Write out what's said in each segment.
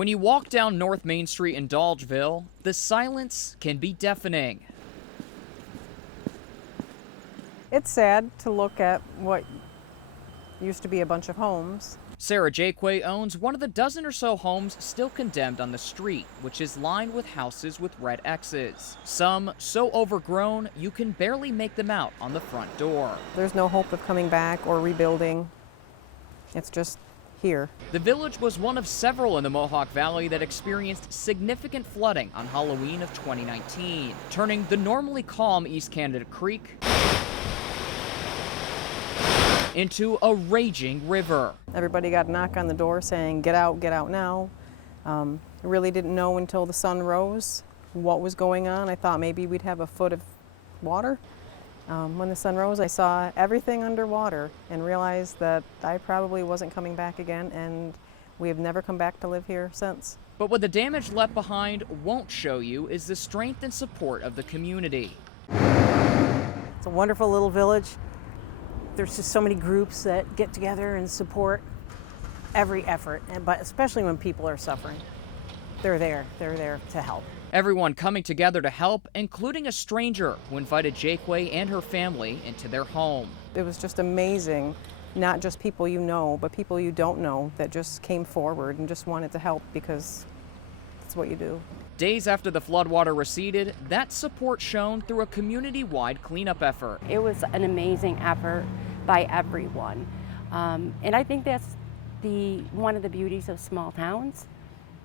When you walk down North Main Street in Dolgeville, the silence can be deafening. It's sad to look at what used to be a bunch of homes. Sarah Wxxa owns one of the dozen or so homes still condemned on the street, which is lined with houses with red X's. Some so overgrown you can barely make them out on the front door. There's no hope of coming back or rebuilding. It's just here. The village was one of several in the Mohawk Valley that experienced significant flooding on Halloween of 2019, turning the normally calm East Canada Creek into a raging river. Everybody got a knock on the door saying, get out now. I really didn't know until the sun rose what was going on. I thought maybe we'd have a foot of water. When the sun rose, I saw everything underwater and realized that I probably wasn't coming back again, and we have never come back to live here since. But what the damage left behind won't show you is the strength and support of the community. It's a wonderful little village. There's just so many groups that get together and support every effort, but especially when people are suffering. They're there to help. Everyone coming together to help, including a stranger who invited Wxxa and her family into their home. It was just amazing, not just people you know, but people you don't know that just came forward and just wanted to help because that's what you do. Days after the floodwater receded, that support shown through a community-wide cleanup effort. It was an amazing effort by everyone. And I think that's one of the beauties of small towns.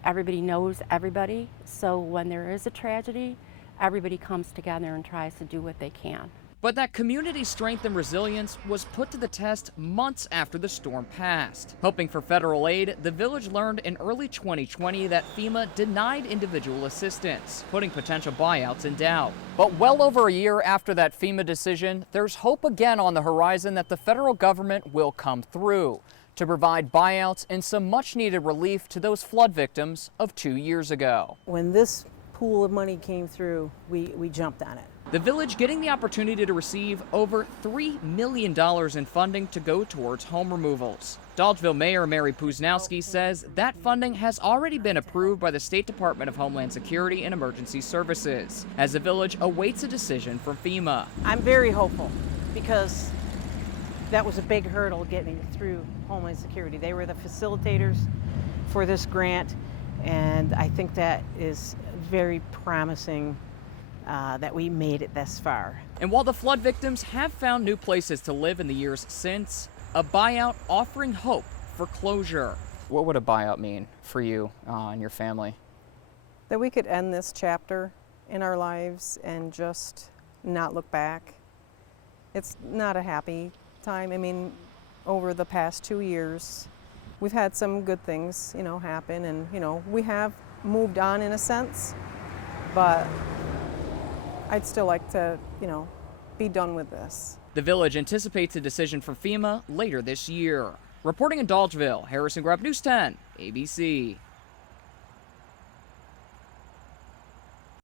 Everybody knows everybody, so when there is a tragedy, everybody comes together and tries to do what they can. But that community strength and resilience was put to the test months after the storm passed. Hoping for federal aid, the village learned in early 2020 that FEMA denied individual assistance, putting potential buyouts in doubt. But well over a year after that FEMA decision, there's hope again on the horizon that the federal government will come through to provide buyouts and some much-needed relief to those flood victims of 2 years ago. When this pool of money came through, we jumped on it. The village getting the opportunity to receive over $3 million in funding to go towards home removals. Dolgeville Mayor Mary Puznowski says that funding has already been approved by the State Department of Homeland Security and Emergency Services, as the village awaits a decision from FEMA. I'm very hopeful because that was a big hurdle getting through Homeland Security. They were the facilitators for this grant, and I think that is very promising that we made it this far. And while the flood victims have found new places to live in the years since, a buyout offering hope for closure. What would a buyout mean for you and your family? That we could end this chapter in our lives and just not look back. It's not a happy time. I mean, over the past 2 years, we've had some good things, happen, and, we have moved on in a sense, but I'd still like to, be done with this. The village anticipates a decision from FEMA later this year. Reporting in Dolgeville, Harrison Grubb, News 10, ABC.